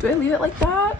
Do I leave it like that?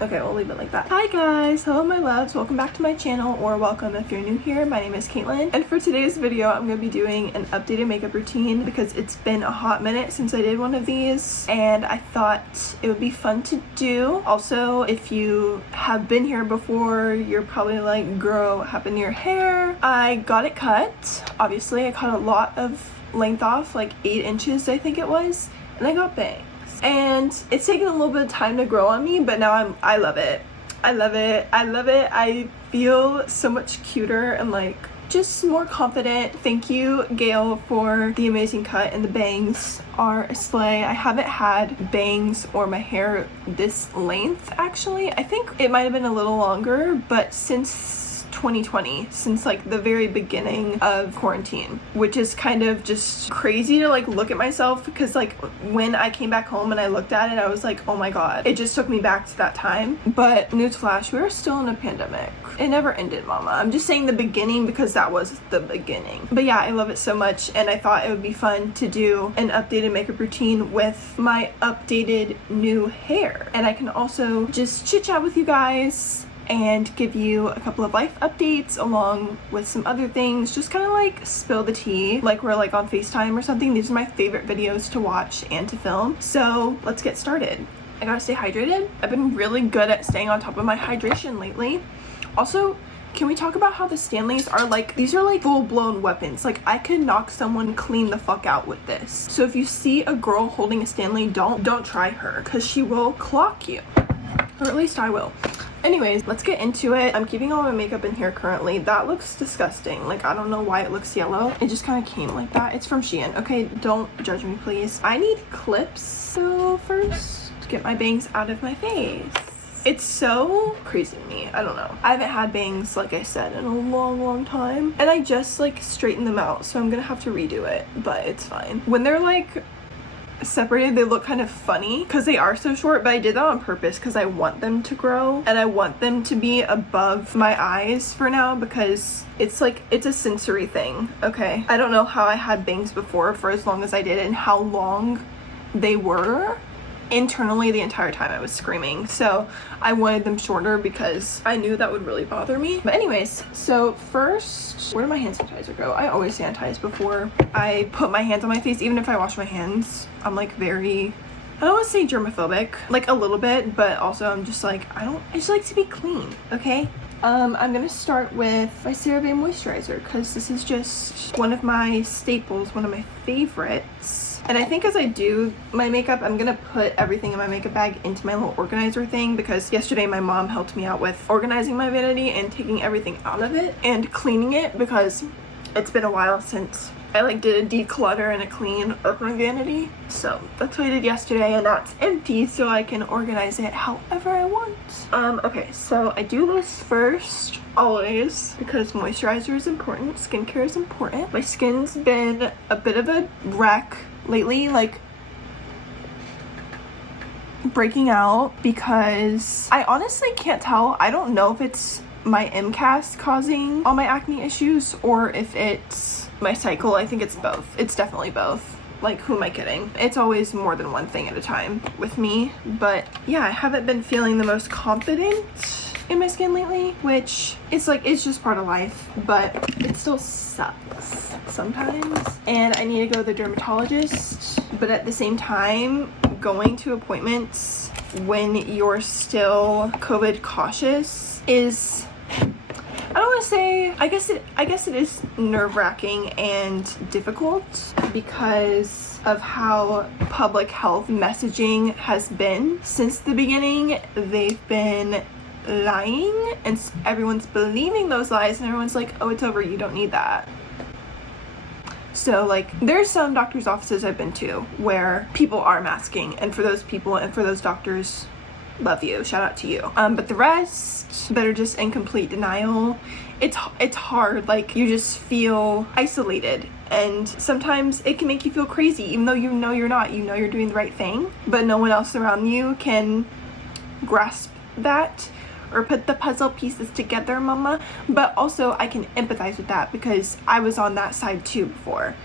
Okay, we'll leave it like that. Hi guys, hello my loves, welcome back to my channel, or welcome if you're new here. My name is Caitlin, and for today's video I'm going to be doing an updated makeup routine because it's been a hot minute since I did one of these and I thought it would be fun to do. Also, if you have been here before, you're probably like, girl, what happened to your hair? I got it cut. Obviously I cut a lot of length off, like 8 inches I think it was, and I got bangs. And it's taken a little bit of time to grow on me, but now I love it. I love it. I love it. I feel so much cuter and like just more confident. Thank you, Gail, for the amazing cut, and the bangs are a slay. I haven't had bangs or my hair this length actually. I think it might have been a little longer, but since 2020, since like the very beginning of quarantine, which is kind of just crazy to like look at myself, because like when I came back home and I looked at it, I was like, oh my god, it just took me back to that time. But newsflash, we're still in a pandemic. It never ended, mama. I'm just saying the beginning because that was the beginning. But yeah, I love it so much, and I thought it would be fun to do an updated makeup routine with my updated new hair, and I can also just chit chat with you guys and give you a couple of life updates along with some other things, just kind of like spill the tea like we're like on FaceTime or something. These are my favorite videos to watch and to film, so let's get started. I gotta stay hydrated. I've been really good at staying on top of my hydration lately. Also, can we talk about how the Stanleys are like, these are like full-blown weapons. Like I could knock someone clean the fuck out with this. So if you see a girl holding a Stanley, don't try her, because she will clock you, or at least I will. Anyways, let's get into it. I'm keeping all my makeup in here currently. That looks disgusting. Like, I don't know why it looks yellow. It just kind of came like that. It's from Shein. Okay, don't judge me, please. I need clips, so first, get my bangs out of my face. It's so crazy to me. I don't know. I haven't had bangs, like I said, in a long time. And I just, like, straightened them out, so I'm gonna have to redo it, but it's fine. When they're, like, separated, they look kind of funny because they are so short, but I did that on purpose because I want them to grow and I want them to be above my eyes for now, because it's like, it's a sensory thing. Okay, I don't know how I had bangs before for as long as I did and how long they were. Internally the entire time I was screaming, so I wanted them shorter because I knew that would really bother me. But anyways, so first, where did my hand sanitizer go? I always sanitize before I put my hands on my face. Even if I wash my hands, I'm like very, I don't want to say germophobic, like a little bit, but also I'm just like, I just like to be clean, okay? I'm gonna start with my CeraVe moisturizer because this is just one of my staples, one of my favorites. And I think as I do my makeup, I'm gonna put everything in my makeup bag into my little organizer thing, because yesterday my mom helped me out with organizing my vanity and taking everything out of it and cleaning it, because it's been a while since I like did a declutter and a clean of my vanity. So that's what I did yesterday, and now it's empty, so I can organize it however I want. Okay, so I do this first, always, because moisturizer is important, skincare is important. My skin's been a bit of a wreck lately, like breaking out, because I honestly can't tell. I don't know if it's my MCAS causing all my acne issues or if it's my cycle. I think it's both. It's definitely both. Like, who am I kidding? It's always more than one thing at a time with me. But yeah, I haven't been feeling the most confident in my skin lately, which it's like, it's just part of life, but it still sucks sometimes. And I need to go to the dermatologist, but at the same time, going to appointments when you're still COVID cautious is, I don't want to say, I guess it is nerve-wracking and difficult because of how public health messaging has been since the beginning. They've been lying and everyone's believing those lies, and everyone's like, oh, it's over, you don't need that. So like, there's some doctor's offices I've been to where people are masking, and for those people and for those doctors, love you, shout out to you. But the rest that are just in complete denial, it's hard. Like, you just feel isolated, and sometimes it can make you feel crazy, even though you know you're not, you know you're doing the right thing, but no one else around you can grasp that or put the puzzle pieces together, mama. But also I can empathize with that because I was on that side too before.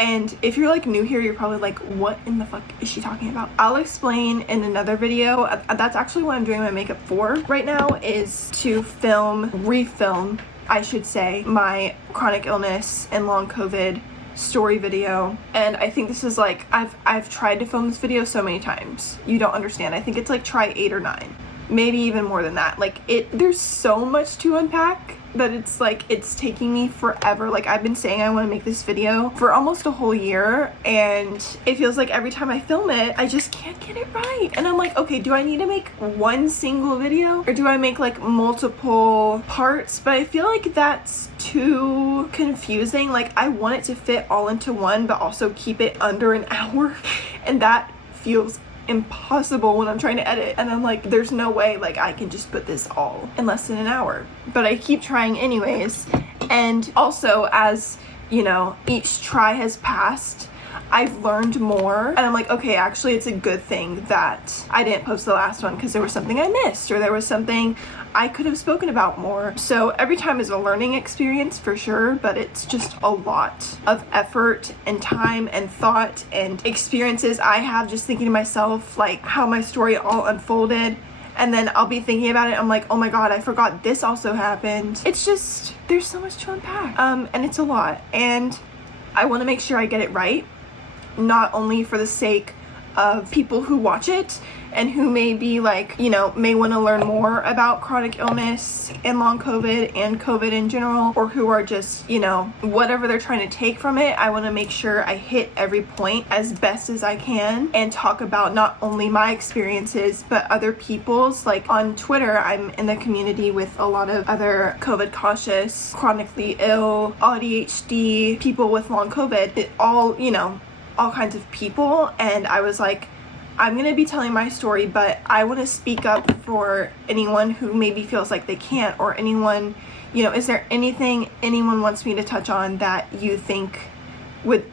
And if you're like new here, you're probably like, what in the fuck is she talking about? I'll explain in another video. That's actually what I'm doing my makeup for right now, is to refilm, I should say, my chronic illness and long COVID story video. And I think this is like, I've tried to film this video so many times. You don't understand. I think it's like try 8 or 9, maybe even more than that. Like there's so much to unpack that it's like, it's taking me forever. Like I've been saying I want to make this video for almost a whole year, and it feels like every time I film it, I just can't get it right. And I'm like, okay, do I need to make one single video, or do I make like multiple parts? But I feel like that's too confusing. Like I want it to fit all into one, but also keep it under an hour, and that feels impossible when I'm trying to edit. And I'm like, there's no way like I can just put this all in less than an hour, but I keep trying anyways. And also, as you know, each try has passed, I've learned more, and I'm like, okay, actually it's a good thing that I didn't post the last one, because there was something I missed, or there was something I could have spoken about more. So every time is a learning experience for sure, but it's just a lot of effort and time and thought and experiences I have just thinking to myself like how my story all unfolded. And then I'll be thinking about it, I'm like, oh my god, I forgot this also happened. It's just, there's so much to unpack, and it's a lot, and I want to make sure I get it right, not only for the sake of people who watch it and who may be like, you know, may want to learn more about chronic illness and long COVID and COVID in general, or who are just, you know, whatever they're trying to take from it. I want to make sure I hit every point as best as I can and talk about not only my experiences but other people's. Like on Twitter, I'm in the community with a lot of other COVID cautious, chronically ill, ADHD people with long COVID, all, you know, all kinds of people. And I was like, I'm gonna be telling my story, but I want to speak up for anyone who maybe feels like they can't, or anyone, you know, is there anything anyone wants me to touch on that you think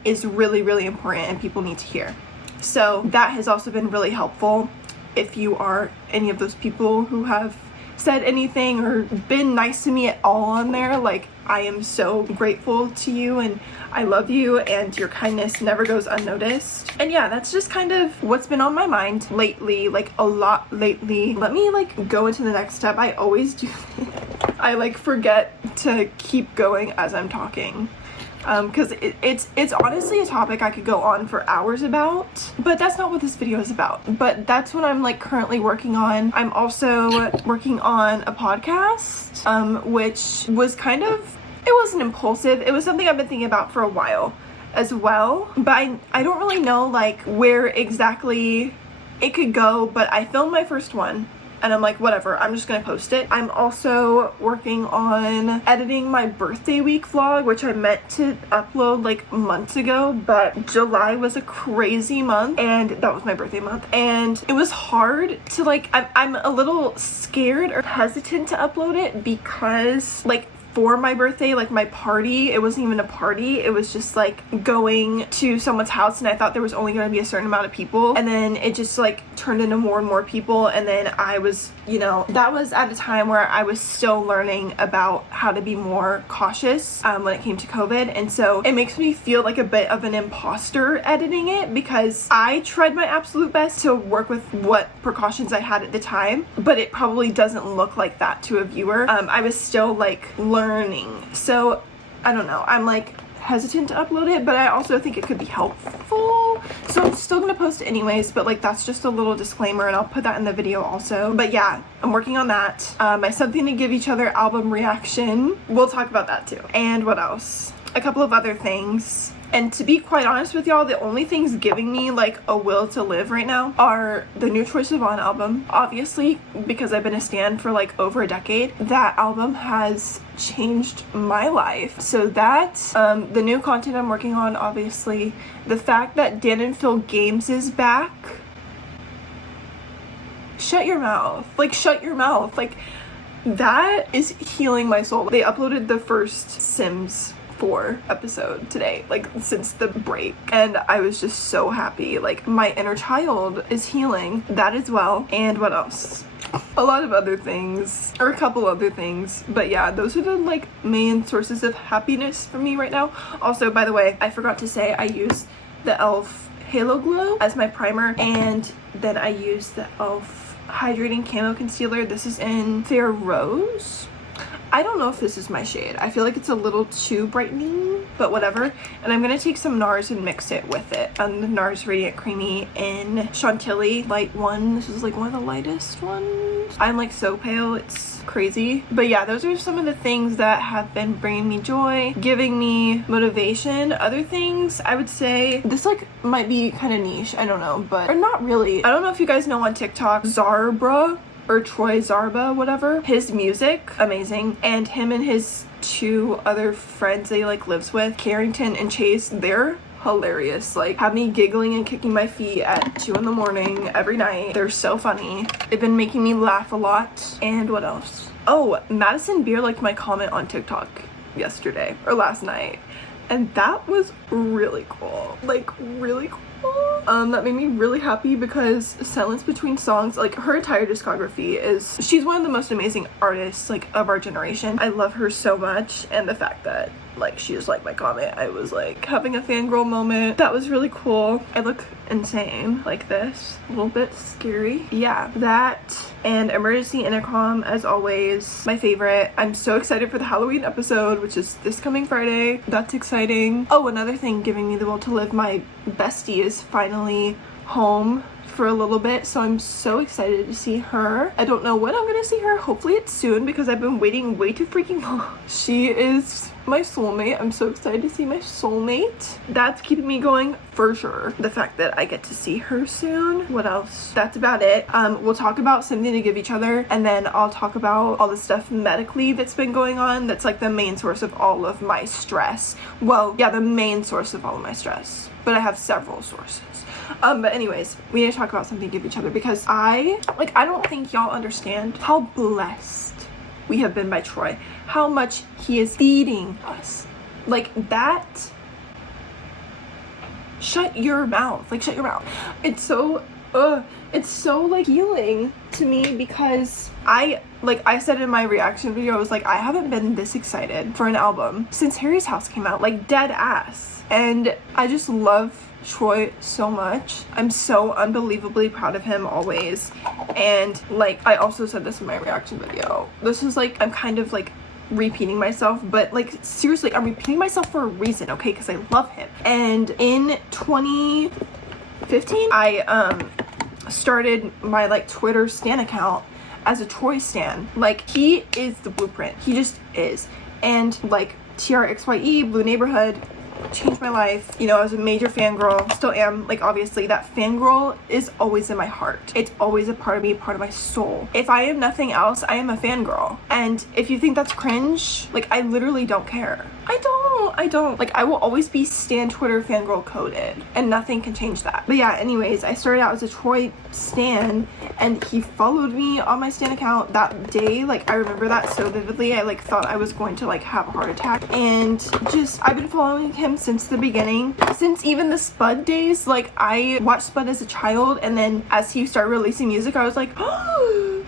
is really, really important and people need to hear? So that has also been really helpful. If you are any of those people who have said anything or been nice to me at all on there, like, I am so grateful to you, and I love you, and your kindness never goes unnoticed. And yeah, that's just kind of what's been on my mind lately, like a lot lately. Let me like go into the next step. I always do this. I like forget to keep going as I'm talking. Because it's honestly a topic I could go on for hours about, but that's not what this video is about. But that's what I'm like currently working on. I'm also working on a podcast, which was kind of, it wasn't impulsive. It was something I've been thinking about for a while as well, but I don't really know like where exactly it could go. But I filmed my first one, and I'm like, whatever, I'm just gonna post it. I'm also working on editing my birthday week vlog, which I meant to upload like months ago, but July was a crazy month, and that was my birthday month, and it was hard to like, I'm a little scared or hesitant to upload it because like for my birthday, like my party, it wasn't even a party, it was just like going to someone's house, and I thought there was only going to be a certain amount of people, and then it just like turned into more and more people. And then I was, you know, that was at a time where I was still learning about how to be more cautious when it came to COVID, and so it makes me feel like a bit of an imposter editing it, because I tried my absolute best to work with what precautions I had at the time, but it probably doesn't look like that to a viewer. I was still like learning, so I don't know, I'm like hesitant to upload it, but I also think it could be helpful, so I'm still gonna post it anyways. But like, that's just a little disclaimer, and I'll put that in the video also. But yeah, I'm working on that. My Something to Give Each Other album reaction, we'll talk about that too. And what else? A couple of other things. And to be quite honest with y'all, the only things giving me like a will to live right now are the new Troye Sivan album. Obviously, because I've been a stan for like over a decade, that album has changed my life. So that's the new content I'm working on, obviously. The fact that Dan and Phil Games is back. Shut your mouth. Like, shut your mouth. Like, that is healing my soul. They uploaded the first Sims 4 episode today, like since the break, and I was just so happy. Like, my inner child is healing, that as well. And what else? a lot of other things, or a couple other things, but yeah, those are the like main sources of happiness for me right now. Also, by the way, I forgot to say I use the e.l.f. Halo Glow as my primer, and then I use the e.l.f. Hydrating Camo Concealer. This is in Fair Rose. I don't know if this is my shade. I feel like it's a little too brightening, but whatever. And I'm gonna take some NARS and mix it with it. The NARS Radiant Creamy in Chantilly Light 1. This is like one of the lightest ones. I'm like so pale, it's crazy. But yeah, those are some of the things that have been bringing me joy, giving me motivation. Other things, I would say, this like might be kind of niche, I don't know, but, or not really. I don't know if you guys know on TikTok, Zarbra, or Troy Zarba, whatever. His music, amazing. And him and his two other friends that he like lives with, Carrington and Chase, they're hilarious. Like, have me giggling and kicking my feet at 2 in the morning every night. They're so funny. They've been making me laugh a lot. And what else? Oh, Madison Beer liked my comment on TikTok yesterday or last night. And that was really cool. Like, really cool. That made me really happy because Silence Between Songs, like her entire discography is, she's one of the most amazing artists like of our generation. I love her so much, and the fact that like she just liked my comment, I was like having a fangirl moment. That was really cool. I look insane like this, a little bit scary. Yeah, that and Emergency Intercom, as always, my favorite. I'm so excited for the Halloween episode, which is this coming Friday. That's exciting. Oh, another thing giving me the will to live, my bestie is finally home for a little bit, so I'm so excited to see her. I don't know when I'm gonna see her. Hopefully it's soon because I've been waiting way too freaking long. She is my soulmate. I'm so excited to see my soulmate. That's keeping me going for sure. The fact that I get to see her soon. What else? That's about it. We'll talk about something to give each other, and then I'll talk about all the stuff medically that's been going on. That's like the main source of all of my stress. Well, yeah, the main source of all of my stress, but I have several sources. But anyways, we need to talk about something to give each other because I don't think y'all understand how blessed we have been by Troy, how much he is feeding us. Like that, shut your mouth, like shut your mouth. It's so like healing to me because I said in my reaction video, I was like, I haven't been this excited for an album since Harry's House came out, like dead ass. And I just love Troy so much. I'm so unbelievably proud of him always. And like I also said this in my reaction video, this is like, I'm kind of like repeating myself, but like seriously, I'm repeating myself for a reason, okay? Because I love him. And in 2015 I started my like Twitter stan account as a Troy stan. Like he is the blueprint, he just is. And like TRXYE, Blue Neighborhood changed my life. You know, I was a major fangirl, still am. Like obviously that fangirl is always in my heart. It's always a part of me, part of my soul. If I am nothing else, I am a fangirl. And if you think that's cringe, like I literally don't care. I don't. Like I will always be stan Twitter fangirl coded, and nothing can change that. But yeah, anyways, I started out as a Troy stan, and he followed me on my stan account that day. Like I remember that so vividly. I like thought I was going to like have a heart attack, and just I've been following him since the beginning, since even the Spud days. Like I watched Spud as a child, and then as he started releasing music, I was like, oh,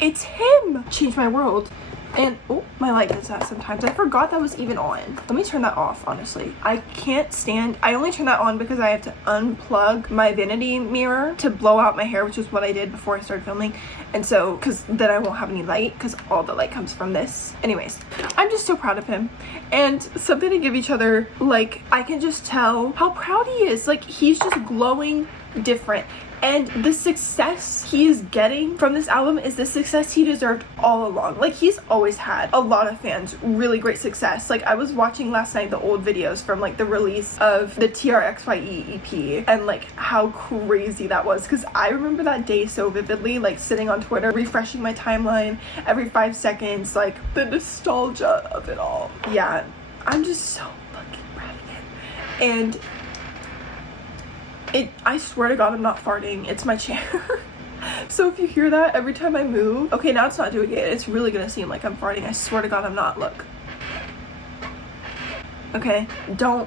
it's him. Changed my world. And oh, my light does that sometimes. I forgot that was even on. Let me turn that off, honestly. I can't stand, I only turn that on because I have to unplug my vanity mirror to blow out my hair, which is what I did before I started filming. And so, because then I won't have any light because all the light comes from this. Anyways, I'm just so proud of him. And something to give each other, like I can just tell how proud he is. Like he's just glowing different. And the success he is getting from this album is the success he deserved all along. Like he's always had a lot of fans, really great success. Like I was watching last night the old videos from like the release of the TRXYE EP and like how crazy that was, because I remember that day so vividly, like sitting on Twitter refreshing my timeline every 5 seconds, like the nostalgia of it all. Yeah, I'm just so fucking proud of him. And I swear to God, I'm not farting. It's my chair. So if you hear that every time I move, okay, now it's not doing it. It's really gonna seem like I'm farting. I swear to God, I'm not. Look. Okay, don't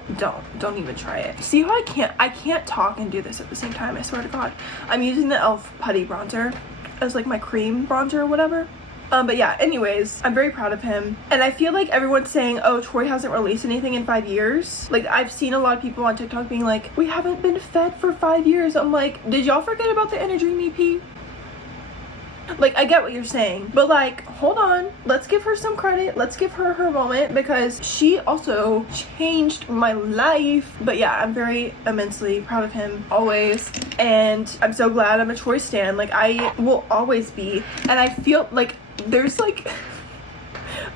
even try it. See how I can't talk and do this at the same time? I swear to God. I'm using the e.l.f. putty bronzer. as like my cream bronzer or whatever. But yeah, anyways, I'm very proud of him. And I feel like everyone's saying, oh, Troy hasn't released anything in 5 years. Like, I've seen a lot of people on TikTok being like, we haven't been fed for 5 years. I'm like, did y'all forget about the Inner Dream EP? Like, I get what you're saying, but like, hold on, let's give her some credit. Let's give her her moment, because she also changed my life. But yeah, I'm very immensely proud of him always, and I'm so glad I'm a Troy stan. Like, I will always be. And I feel like there's like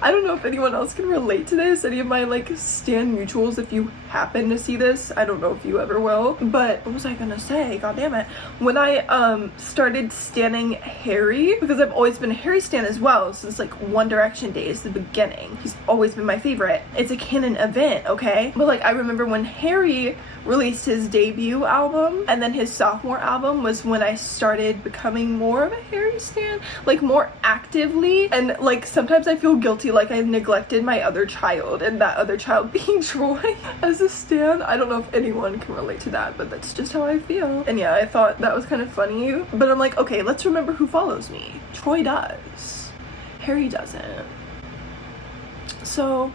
I don't know if anyone else can relate to this, any of my like stan mutuals. If you happen to see this, I don't know if you ever will, but what was I gonna say? God damn it. When I started standing Harry, because I've always been a Harry stan as well since like One Direction days, the beginning. He's always been my favorite. It's a canon event, okay? But like, I remember when Harry released his debut album, and then his sophomore album was when I started becoming more of a Harry stan, like more actively. And like, sometimes I feel guilty, like I neglected my other child, and that other child being Troy as a stan. I don't know if anyone can relate to that, but that's just how I feel. And yeah, I thought that was kind of funny, but I'm like, okay, let's remember who follows me. Troy does, Harry doesn't. So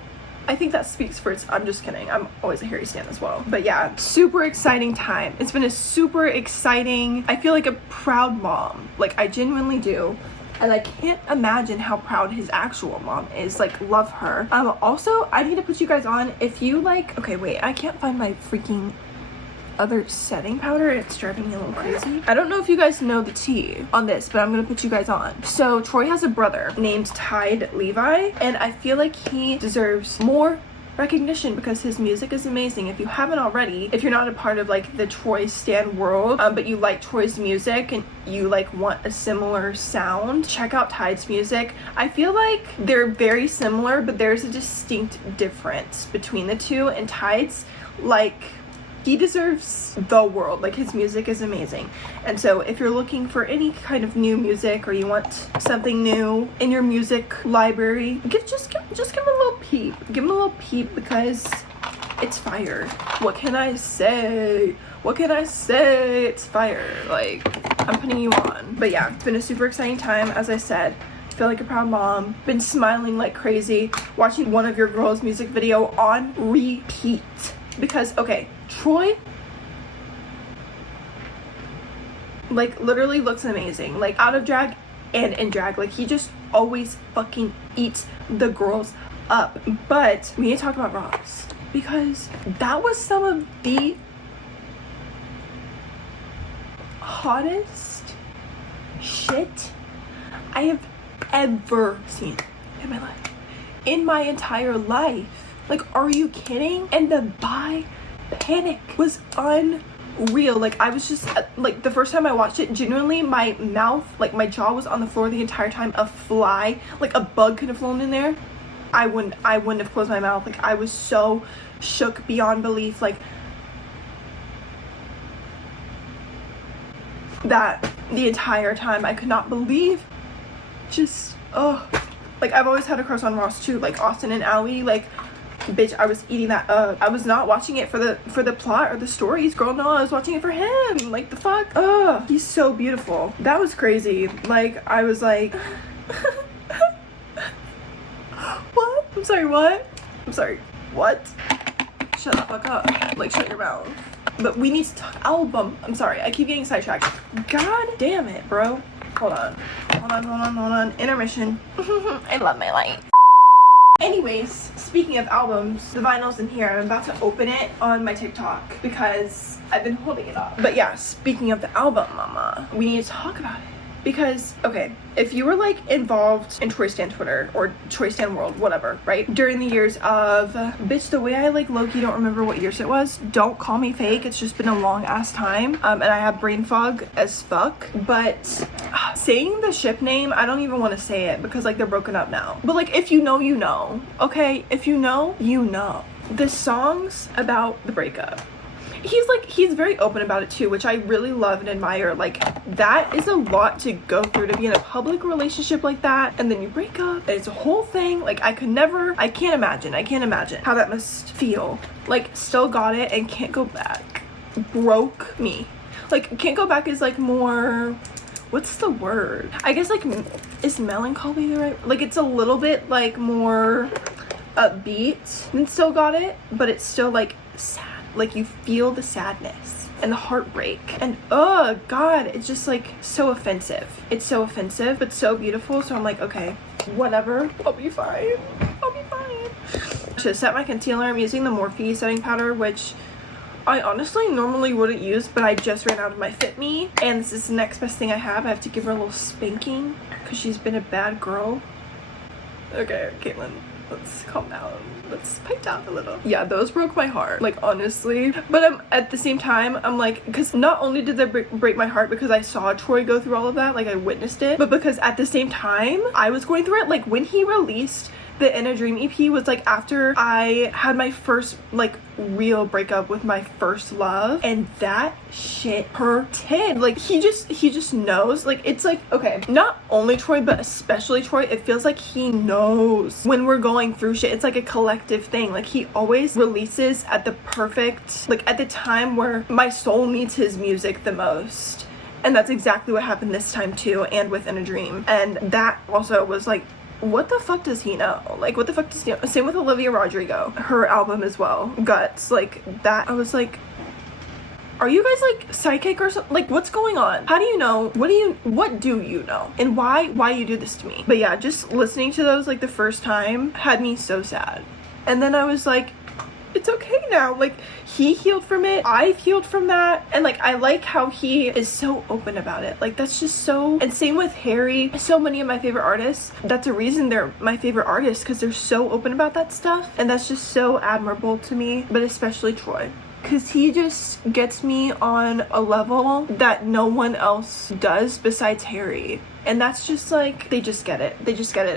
I think that speaks for its. I'm just kidding. I'm always a Harry stan as well. But yeah, super exciting time. It's been a super exciting, I feel like a proud mom. Like, I genuinely do. And I can't imagine how proud his actual mom is. Like, love her. Also, I need to put you guys on, if you like, okay, wait, I can't find my freaking other setting powder. It's driving me a little crazy. I don't know if you guys know the tea on this, but I'm gonna put you guys on. So Troy has a brother named Tide Levi, and I feel like he deserves more recognition because his music is amazing. If you haven't already, if you're not a part of like the Troy stan world, but you like Troy's music and you like want a similar sound, check out Tide's music. I feel like they're very similar, but there's a distinct difference between the two, and Tide's like, he deserves the world. Like, his music is amazing. And so if you're looking for any kind of new music, or you want something new in your music library, just give him a little peep. Give him a little peep, because it's fire. What can I say? What can I say? It's fire. Like, I'm putting you on. But yeah, it's been a super exciting time. As I said, I feel like a proud mom. Been smiling like crazy, watching one of your girls' music video on repeat. Because, okay, Troy, like, literally looks amazing. Like, out of drag and in drag. Like, he just always fucking eats the girls up. But we need to talk about Ross, because that was some of the hottest shit I have ever seen in my life. In my entire life. Like, are you kidding? And the panic was unreal. Like, I was just like, the first time I watched it, genuinely my mouth, like my jaw was on the floor the entire time. A fly, like a bug could have flown in there. I wouldn't have closed my mouth. Like, I was so shook beyond belief. Like, that the entire time I could not believe. Just, oh, like, I've always had a crush on Ross too. Like, Austin and Ally, like, bitch, I was eating that up. I was not watching it for the plot or the stories, girl. No, I was watching it for him. Like, the fuck. Ugh, he's so beautiful. That was crazy. Like, I was like, what? I'm sorry, what? I'm sorry, what? Shut the fuck up. Like, shut your mouth. But we need to talk album. I'm sorry, I keep getting sidetracked. God damn it, bro. Hold on. Intermission. I love my light. Anyways, speaking of albums, the vinyl's in here. I'm about to open it on my TikTok because I've been holding it up. But yeah, speaking of the album, mama, we need to talk about it. Because, okay, if you were like involved in Troy Stan Twitter or Troy Stan world, whatever, right? During the years of, bitch, the way I like low-key don't remember what years it was. Don't call me fake. It's just been a long ass time. And I have brain fog as fuck. But saying the ship name, I don't even want to say it because like they're broken up now. But like, if you know, you know. Okay, if you know, you know. The songs about the breakup. He's very open about it too, which I really love and admire. Like, that is a lot to go through, to be in a public relationship like that, and then you break up, and it's a whole thing. Like, I can't imagine how that must feel. Like, still got it and can't go back. Broke me. Like, can't go back is like more, what's the word? I guess like, is melancholy the right? Like it's a little bit like more upbeat than Still Got It, but it's still like sad. Like you feel the sadness and the heartbreak, and oh god, it's just like so offensive. It's so offensive but so beautiful. So I'm like, okay, whatever, I'll be fine. I'll be fine. To set my concealer, I'm using the Morphe setting powder, which I honestly normally wouldn't use, but I just ran out of my Fit Me, and this is the next best thing I have. I have to give her a little spanking because she's been a bad girl. Okay, Caitlin, let's calm down. Let's pipe down a little. Yeah, those broke my heart, like honestly. But at the same time, I'm like, because not only did they break my heart because I saw Troy go through all of that, like I witnessed it, but because at the same time I was going through it. Like when he released the In a Dream EP was like after I had my first like real breakup with my first love, and that shit hurted. Like he just knows. Like it's like, okay, not only Troy but especially Troy, it feels like he knows when we're going through shit. It's like a collective thing. Like he always releases at the perfect, like at the time where my soul needs his music the most, and that's exactly what happened this time too, and with In a Dream. And that also was like, what the fuck does he know? Like what the fuck does he know? Same with Olivia Rodrigo, her album as well, Guts. Like that, I was like, are you guys like psychic or something? Like what's going on? How do you know? What do you know? And why you do this to me? But yeah, just listening to those like the first time had me so sad. And then I was like, it's okay now. Like he healed from it, I've healed from that, and like I like how he is so open about it. Like that's just so. And same with Harry. So many of my favorite artists, that's a reason they're my favorite artists, because they're so open about that stuff, and that's just so admirable to me. But especially Troy, because he just gets me on a level that no one else does besides Harry. And that's just like, they just get it,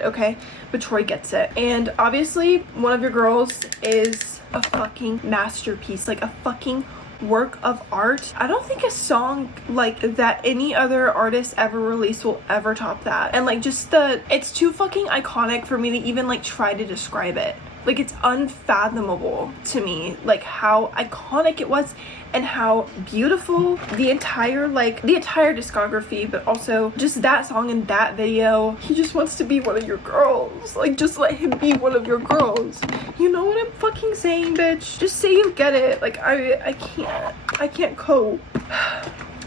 okay? But Troy gets it. And obviously one of your girls is a fucking masterpiece, like a fucking work of art. I don't think a song like that any other artist ever released will ever top that. And like just it's too fucking iconic for me to even like try to describe it. Like it's unfathomable to me, like how iconic it was and how beautiful the entire discography, but also just that song and that video. He just wants to be one of your girls. Like just let him be one of your girls. You know what I'm fucking saying, bitch? Just say you get it. Like I can't cope.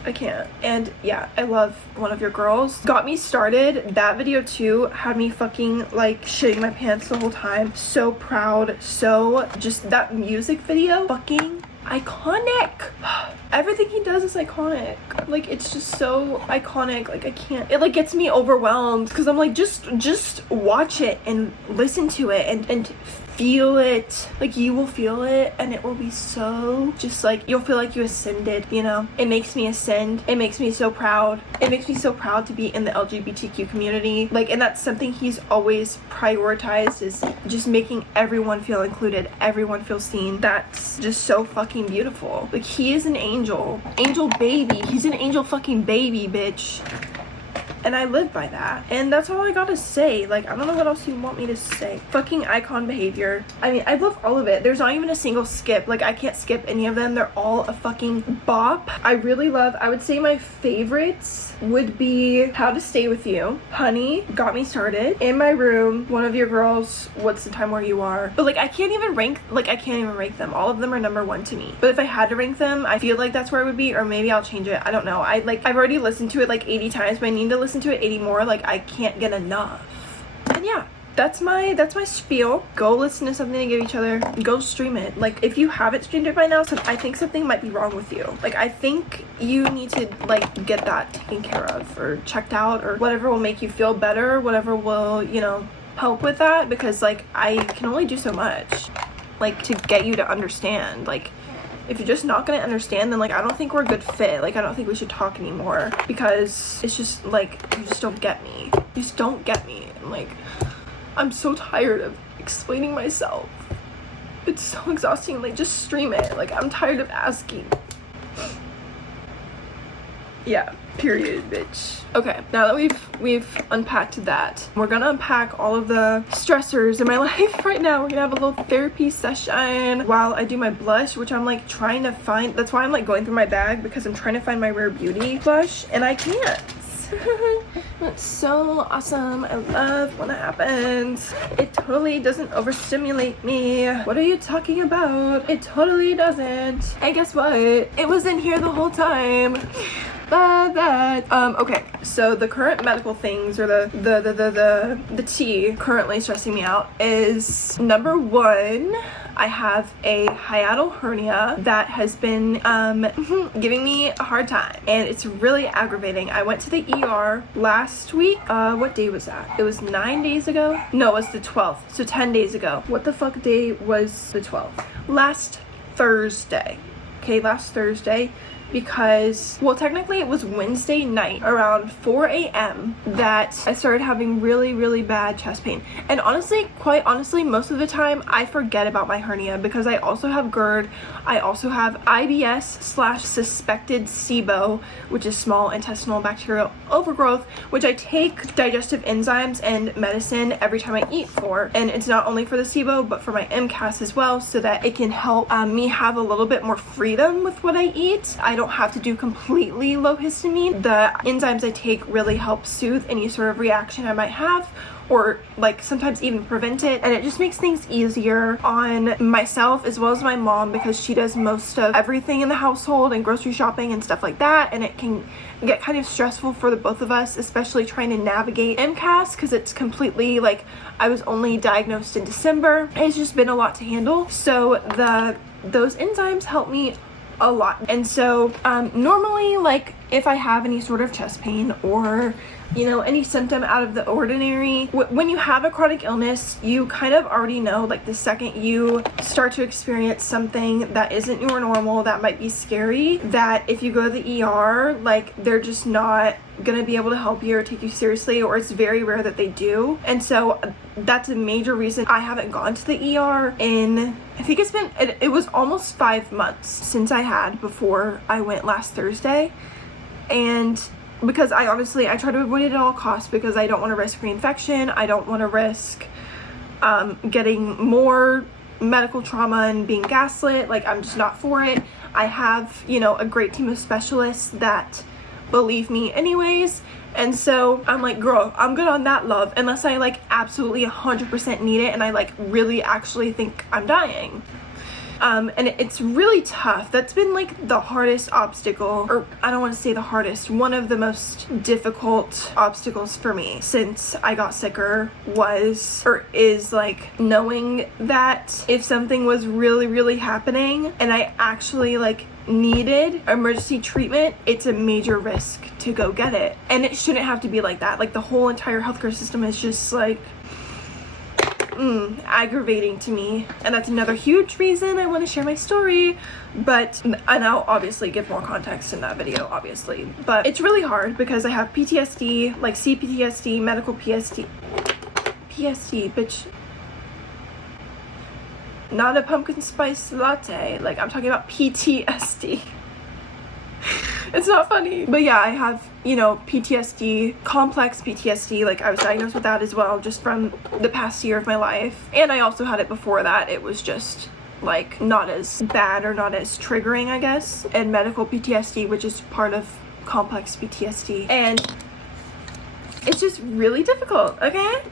I can't. And yeah, I love One of Your Girls. Got me started. That video too had me fucking like shitting my pants the whole time. So proud. So just that music video, fucking iconic. Everything he does is iconic. Like it's just so iconic. Like I can't, it like gets me overwhelmed because I'm like, just watch it and listen to it and feel it. Like you will feel it, and it will be so just like, you'll feel like you ascended, you know? It makes me ascend. It makes me so proud. It makes me so proud to be in the LGBTQ community. Like, and that's something he's always prioritized, is just making everyone feel included, everyone feel seen. That's just so fucking beautiful. Like he is an angel baby. He's an angel fucking baby, bitch. And I live by that. And that's all I gotta say. Like, I don't know what else you want me to say. Fucking icon behavior. I mean, I love all of it. There's not even a single skip. Like, I can't skip any of them. They're all a fucking bop. I really love, I would say my favorites would be How to Stay With You, Honey, Got Me Started, In My Room, One of Your Girls, What's the Time Where You Are. But like, I can't even rank them. All of them are number one to me. But if I had to rank them, I feel like that's where it would be, or maybe I'll change it. I don't know. I've already listened to it like 80 times, but I need to listen to it 80 more. Like I can't get enough. And yeah, that's my spiel. Go listen to something to give each other. Go stream it. Like if you haven't streamed it by now, so I think something might be wrong with you. Like I think you need to like get that taken care of or checked out, or whatever will make you feel better, whatever will, you know, help with that, because like I can only do so much like to get you to understand. Like if you're just not gonna understand, then like I don't think we're a good fit. Like I don't think we should talk anymore, because it's just like you just don't get me. You just don't get me. And like I'm so tired of explaining myself. It's so exhausting. Like just stream it. Like I'm tired of asking. Yeah, period, bitch. Okay, now that we've unpacked that, we're gonna unpack all of the stressors in my life right now. We're gonna have a little therapy session while I do my blush, which I'm like trying to find. That's why I'm like going through my bag, because I'm trying to find my Rare Beauty blush, and I can't. That's so awesome. I love when that happens. It totally doesn't overstimulate me. What are you talking about? It totally doesn't. And guess what? It was in here the whole time. Love that. Okay, so the current medical things, or the tea currently stressing me out is, number one, I have a hiatal hernia that has been giving me a hard time, and it's really aggravating. I went to the ER last week. What day was that? It was 9 days ago? No, it was the 12th, so 10 days ago. What the fuck day was the 12th? Last Thursday. Okay, last Thursday. Because, well, technically it was Wednesday night around 4 a.m. that I started having really, really bad chest pain. And honestly, quite honestly, most of the time I forget about my hernia because I also have GERD. I also have IBS/suspected SIBO, which is small intestinal bacterial overgrowth, which I take digestive enzymes and medicine every time I eat for. And it's not only for the SIBO, but for my MCAS as well, so that it can help me have a little bit more freedom with what I eat. I don't have to do completely low histamine. The enzymes I take really help soothe any sort of reaction I might have, or like sometimes even prevent it, and it just makes things easier on myself as well as my mom, because she does most of everything in the household and grocery shopping and stuff like that, and it can get kind of stressful for the both of us, especially trying to navigate MCAS, because it's completely like, I was only diagnosed in December, and it's just been a lot to handle. So those enzymes help me a lot. And so normally, like, if I have any sort of chest pain or, you know, any symptom out of the ordinary, when you have a chronic illness, you kind of already know, like, the second you start to experience something that isn't your normal, that might be scary, that if you go to the ER, like, they're just not gonna be able to help you or take you seriously, or it's very rare that they do. And so that's a major reason I haven't gone to the ER in, I think it was almost 5 months since I had, before I went last Thursday. And because I try to avoid it at all costs, because I don't want to risk reinfection. I don't want to risk getting more medical trauma and being gaslit. Like, I'm just not for it. I have, you know, a great team of specialists that believe me anyways, and so I'm like, girl, I'm good on that, love, unless I like absolutely 100% need it and I like really actually think I'm dying. And it's really tough. That's been like the hardest obstacle, or I don't want to say the hardest, one of the most difficult obstacles for me since I got sicker is like knowing that if something was really, really happening and I actually like needed emergency treatment, it's a major risk to go get it. And it shouldn't have to be like that. Like, the whole entire healthcare system is just like aggravating to me, and that's another huge reason I want to share my story. And I'll obviously give more context in that video, obviously, but it's really hard because I have PTSD, like CPTSD, medical PSD, bitch, not a pumpkin spice latte, like I'm talking about PTSD. It's not funny. But yeah, I have, you know, PTSD, complex PTSD. Like, I was diagnosed with that as well, just from the past year of my life. And I also had it before that. It was just, like, not as bad or not as triggering, I guess. And medical PTSD, which is part of complex PTSD. And it's just really difficult, okay?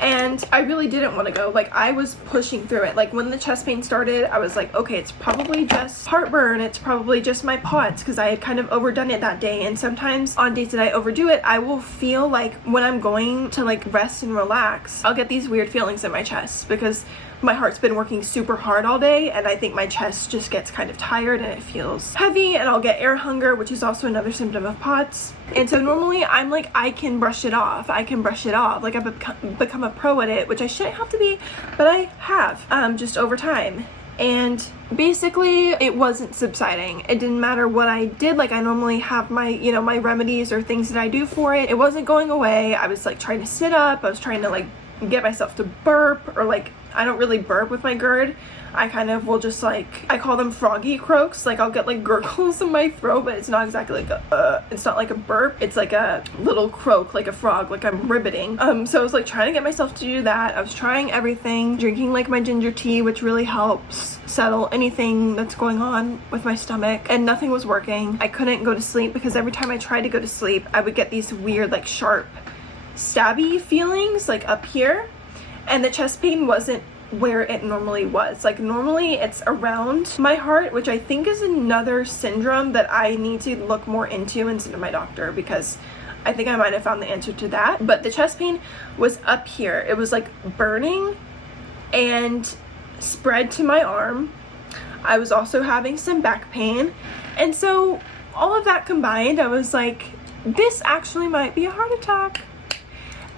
And I really didn't want to go. Like, I was pushing through it. Like, when the chest pain started, I was like, okay, it's probably just heartburn. It's probably just my POTS, because I had kind of overdone it that day. And sometimes on days that I overdo it, I will feel like when I'm going to like rest and relax, I'll get these weird feelings in my chest because my heart's been working super hard all day, and I think my chest just gets kind of tired and it feels heavy, and I'll get air hunger, which is also another symptom of POTS. And so normally I'm like, I can brush it off. Like, I've become a pro at it, which I shouldn't have to be, but I have, just over time. And basically it wasn't subsiding. It didn't matter what I did. Like, I normally have my, you know, my remedies or things that I do for it. It wasn't going away. I was like trying to sit up. I was trying to like get myself to burp or like I don't really burp with my GERD. I kind of will just like, I call them froggy croaks. Like I'll get like gurgles in my throat, but it's not exactly like it's not like a burp. It's like a little croak, like a frog, like I'm ribbiting. So I was like trying to get myself to do that. I was trying everything, drinking like my ginger tea, which really helps settle anything that's going on with my stomach, and nothing was working. I couldn't go to sleep because every time I tried to go to sleep, I would get these weird like sharp stabby feelings like up here, and the chest pain wasn't where it normally was. Like normally it's around my heart, which I think is another syndrome that I need to look more into and send to my doctor, because I think I might have found the answer to that. But the chest pain was up here. It was like burning and spread to my arm. I was also having some back pain, and so all of that combined, I was like, this actually might be a heart attack.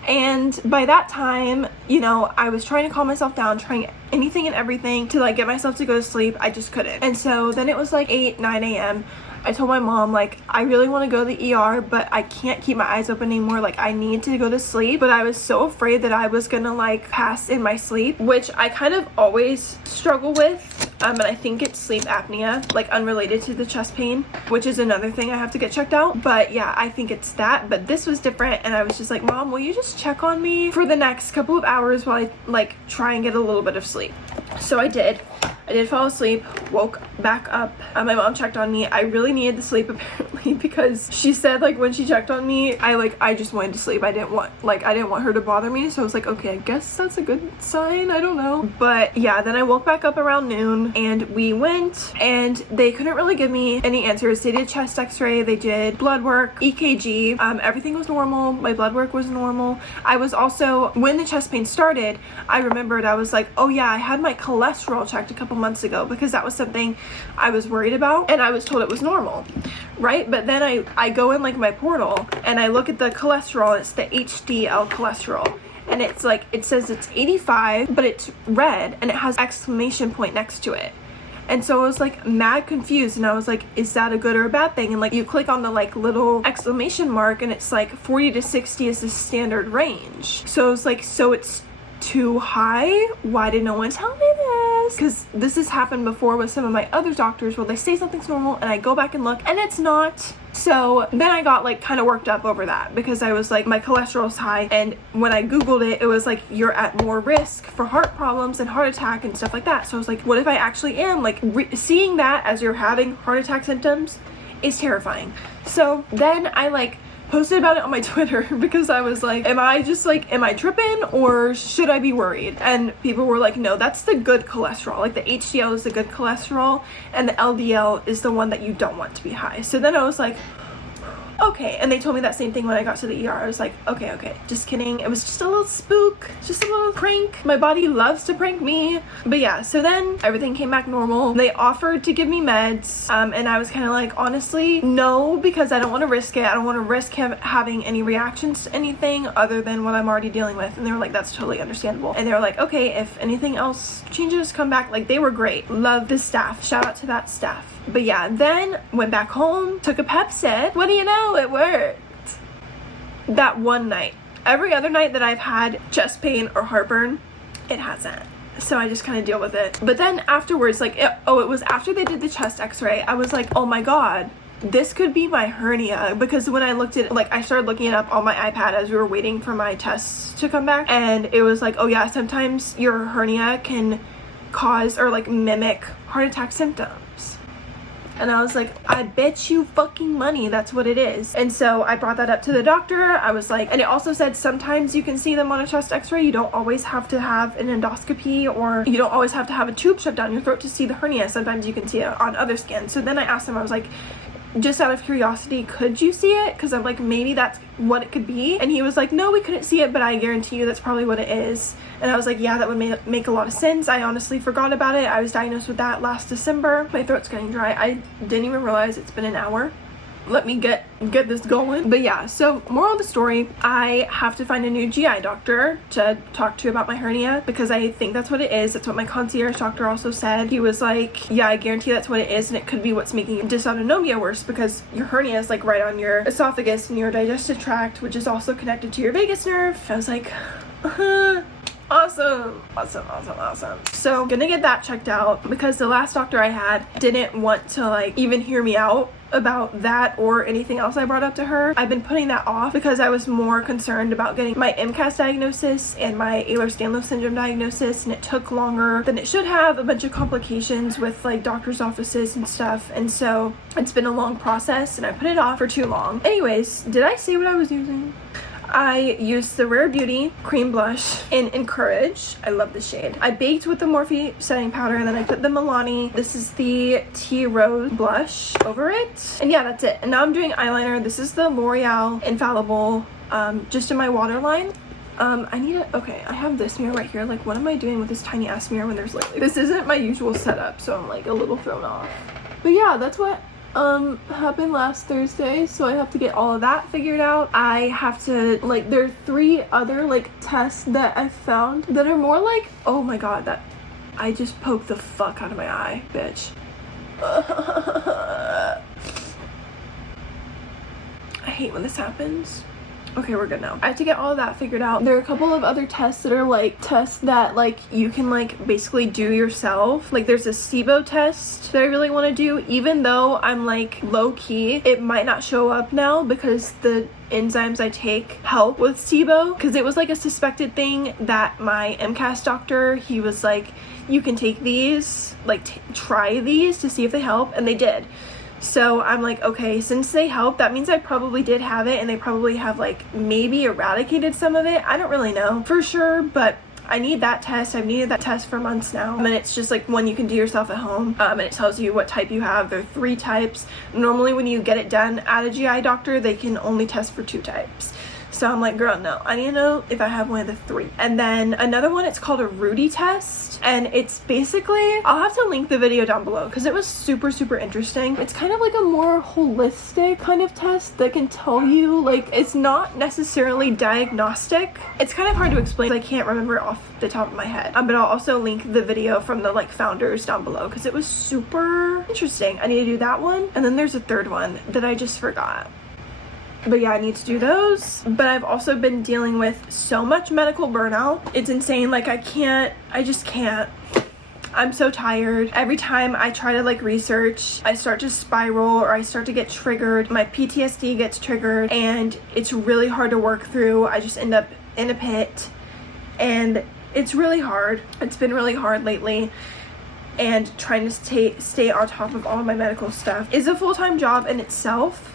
And by that time, you know, I was trying to calm myself down, trying anything and everything to like get myself to go to sleep. I just couldn't. And so then it was like 9 a.m. I told my mom, like, I really want to go to the ER, but I can't keep my eyes open anymore. Like, I need to go to sleep. But I was so afraid that I was gonna like pass in my sleep, which I kind of always struggle with. And I think it's sleep apnea, like unrelated to the chest pain, which is another thing I have to get checked out. But yeah, I think it's that. But this was different, and I was just like, Mom, will you just check on me for the next couple of hours while I like try and get a little bit of sleep? So I did fall asleep, woke back up. My mom checked on me. I really needed the sleep apparently, because she said like when she checked on me, I just wanted to sleep. I didn't want her to bother me. So I was like, okay, I guess that's a good sign. I don't know. But yeah, then I woke back up around noon, and we went, and they couldn't really give me any answers. They did chest x-ray, they did blood work, EKG, everything was normal. My blood work was normal. I was also, when the chest pain started, I remembered, I was like, oh yeah, I had my cholesterol checked a couple months ago, because that was something I was worried about, and I was told it was normal, right? But then I go in like my portal, and I look at the cholesterol. It's the HDL cholesterol, and it's like, it says it's 85, but it's red, and it has exclamation point next to it. And so I was like mad confused, and I was like, is that a good or a bad thing? And like you click on the like little exclamation mark, and it's like 40 to 60 is the standard range. So I was like, so it's too high? Why did no one tell me this? Because this has happened before with some of my other doctors, where they say something's normal and I go back and look and it's not. So then I got like kind of worked up over that, because I was like, my cholesterol's high, and when I googled it, it was like, you're at more risk for heart problems and heart attack and stuff like that. So I was like, what if I actually am? Like seeing that as you're having heart attack symptoms is terrifying. So then I like posted about it on my Twitter, because I was like, am I tripping, or should I be worried? And people were like, no, that's the good cholesterol. Like the HDL is the good cholesterol, and the LDL is the one that you don't want to be high. So then I was like, okay. And they told me that same thing when I got to the ER. I was like, okay, just kidding. It was just a little spook, just a little prank. My body loves to prank me. But yeah, so then everything came back normal. They offered to give me meds, and I was kind of like, honestly, no, because I don't want to risk it. I don't want to risk him having any reactions to anything other than what I'm already dealing with. And they were like, that's totally understandable. And they were like, okay, if anything else changes, come back. Like, they were great. Love the staff. Shout out to that staff. But yeah, then went back home, took a Pepsid. What do you know? It worked. That one night. Every other night that I've had chest pain or heartburn, it hasn't. So I just kind of deal with it. But then afterwards, like, it was after they did the chest x-ray, I was like, oh my God, this could be my hernia. Because when I looked at it, like, I started looking it up on my iPad as we were waiting for my tests to come back. And it was like, oh yeah, sometimes your hernia can cause or like mimic heart attack symptoms. And I was like, I bet you fucking money that's what it is. And so I brought that up to the doctor. I was like, and it also said sometimes you can see them on a chest x-ray. You don't always have to have an endoscopy, or you don't always have to have a tube shoved down your throat to see the hernia. Sometimes you can see it on other skin. So then I asked him, I was like, just out of curiosity, could you see it? Because I'm like, maybe that's what it could be. And he was like, no, we couldn't see it, but I guarantee you that's probably what it is. And I was like, yeah, that would make a lot of sense. I honestly forgot about it. I was diagnosed with that last December. My throat's getting dry. I didn't even realize it's been an hour. Let me get this going. But yeah, so moral of the story, I have to find a new GI doctor to talk to about my hernia, because I think that's what it is. That's what my concierge doctor also said. He was like, yeah, I guarantee that's what it is, and it could be what's making dysautonomia worse, because your hernia is like right on your esophagus and your digestive tract, which is also connected to your vagus nerve. I was like, Awesome. So gonna get that checked out because the last doctor I had didn't want to like even hear me out about that or anything else I brought up to her. I've been putting that off because I was more concerned about getting my MCAS diagnosis and my Ehlers-Danlos syndrome diagnosis, and it took longer than it should have, a bunch of complications with like doctor's offices and stuff, and so it's been a long process and I put it off for too long. Anyways, did I say what I was using? I used the Rare Beauty cream blush in Encourage. I love the shade. I baked with the Morphe setting powder, and then I put the Milani. This is the Tea Rose blush over it. And yeah, that's it. And now I'm doing eyeliner. This is the L'Oreal Infallible, just in my waterline. Okay, I have this mirror right here. Like, what am I doing with this tiny ass mirror when there's literally, this isn't my usual setup, so I'm like a little thrown off. But yeah, that's what happened last Thursday, so I have to get all of that figured out. I have to, like, there are 3 other like tests that I found that are more like, oh my god, that I just poked the fuck out of my eye, bitch. I hate when this happens. Okay, we're good now. I have to get all of that figured out. There are a couple of other tests that are like tests that like you can like basically do yourself. Like there's a SIBO test that I really want to do, even though I'm like low key. It might not show up now because the enzymes I take help with SIBO, because it was like a suspected thing that my MCAS doctor, he was like, you can take these, like try these to see if they help, and they did. So I'm like, okay, since they help, that means I probably did have it, and they probably have like maybe eradicated some of it. I don't really know for sure, but I need that test. I've needed that test for months now. And it's just like one you can do yourself at home, and it tells you what type you have. There are 3 types. Normally when you get it done at a GI doctor, they can only test for 2 types. So I'm like, girl, no, I need to know if I have one of the 3. And then another one, it's called a Rudy test. And it's basically, I'll have to link the video down below because it was super, super interesting. It's kind of like a more holistic kind of test that can tell you, like, it's not necessarily diagnostic. It's kind of hard to explain. I can't remember it off the top of my head. But I'll also link the video from the like founders down below because it was super interesting. I need to do that one. And then there's a 3rd one that I just forgot. But yeah, I need to do those. But I've also been dealing with so much medical burnout. It's insane. Like I just can't. I'm so tired. Every time I try to like research, I start to spiral or I start to get triggered. My PTSD gets triggered and it's really hard to work through. I just end up in a pit and it's really hard. It's been really hard lately. And trying to stay on top of all my medical stuff is a full-time job in itself.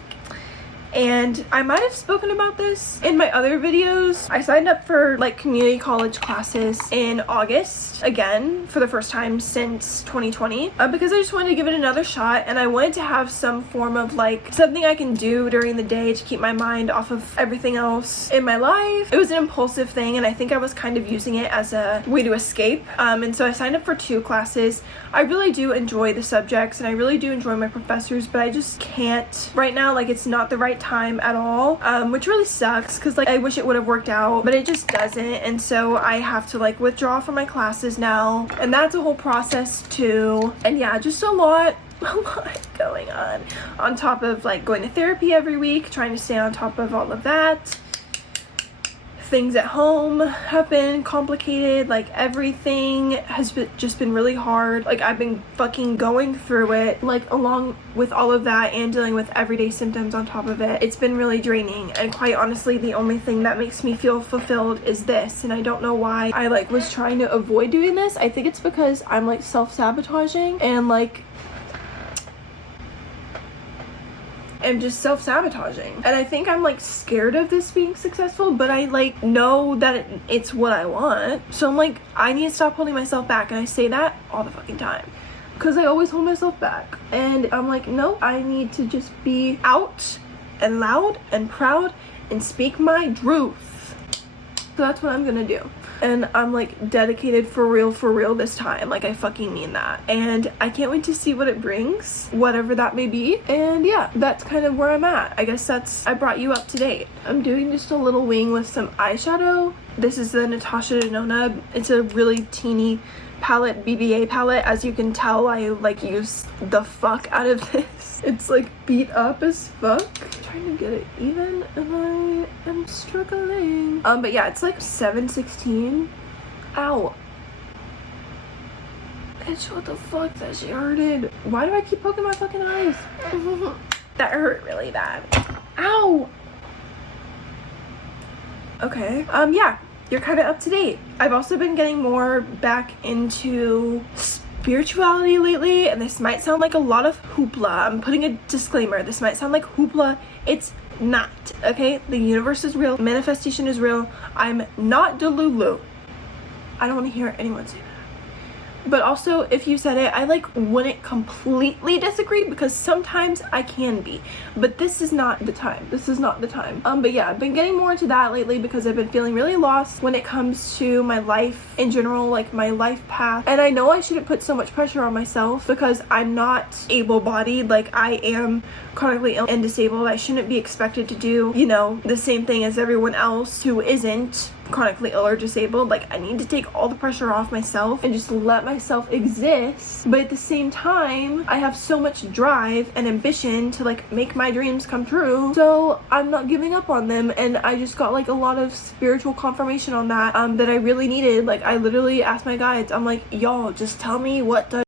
And I might have spoken about this in my other videos. I signed up for like community college classes in August, again, for the first time since 2020, because I just wanted to give it another shot, and I wanted to have some form of like something I can do during the day to keep my mind off of everything else in my life. It was an impulsive thing, and I think I was kind of using it as a way to escape. And so I signed up for 2 classes. I really do enjoy the subjects, and I really do enjoy my professors, but I just can't right now. Like, it's not the right time at all, which really sucks because like I wish it would have worked out, but it just doesn't. And so I have to like withdraw from my classes now, and that's a whole process too. And yeah, just a lot going on top of like going to therapy every week, trying to stay on top of all of that. Things at home have been complicated. Like everything has just been really hard. Like I've been fucking going through it, like along with all of that and dealing with everyday symptoms on top of it. It's been really draining, and quite honestly the only thing that makes me feel fulfilled is this, and I don't know why I like was trying to avoid doing this. I think it's because I'm like self-sabotaging and like am just self-sabotaging, and I think I'm like scared of this being successful, but I like know that it's what I want, so I'm like, I need to stop holding myself back. And I say that all the fucking time because I always hold myself back, and I'm like, no, I need to just be out and loud and proud and speak my truth. So that's what I'm gonna do. And I'm like dedicated for real this time. Like I fucking mean that. And I can't wait to see what it brings, whatever that may be. And yeah, that's kind of where I'm at. I guess I brought you up to date. I'm doing just a little wing with some eyeshadow. This is the Natasha Denona. It's a really teeny palette, BBA palette. As you can tell, I like use the fuck out of this. It's like beat up as fuck. I'm trying to get it even and I am struggling. But yeah, it's like 716. Ow. Bitch, what the fuck? That shit hurted. Why do I keep poking my fucking eyes? That hurt really bad. Ow. Okay. Yeah, you're kind of up to date. I've also been getting more back into spirituality lately, and this might sound like a lot of hoopla. I'm putting a disclaimer. This might sound like hoopla. It's not, okay? The universe is real. Manifestation is real. I'm not Delulu. I don't want to hear anyone say that. But also, if you said it, I like wouldn't completely disagree, because sometimes I can be, but this is not the time. This is not the time. But yeah, I've been getting more into that lately because I've been feeling really lost when it comes to my life in general, like my life path. And I know I shouldn't put so much pressure on myself because I'm not able-bodied. Like, I am chronically ill and disabled. I shouldn't be expected to do, you know, the same thing as everyone else who isn't chronically ill or disabled. Like, I need to take all the pressure off myself and just let myself exist. But at the same time, I have so much drive and ambition to like make my dreams come true, so I'm not giving up on them. And I just got like a lot of spiritual confirmation on that that I really needed. Like, I literally asked my guides, I'm like, y'all, just tell me what does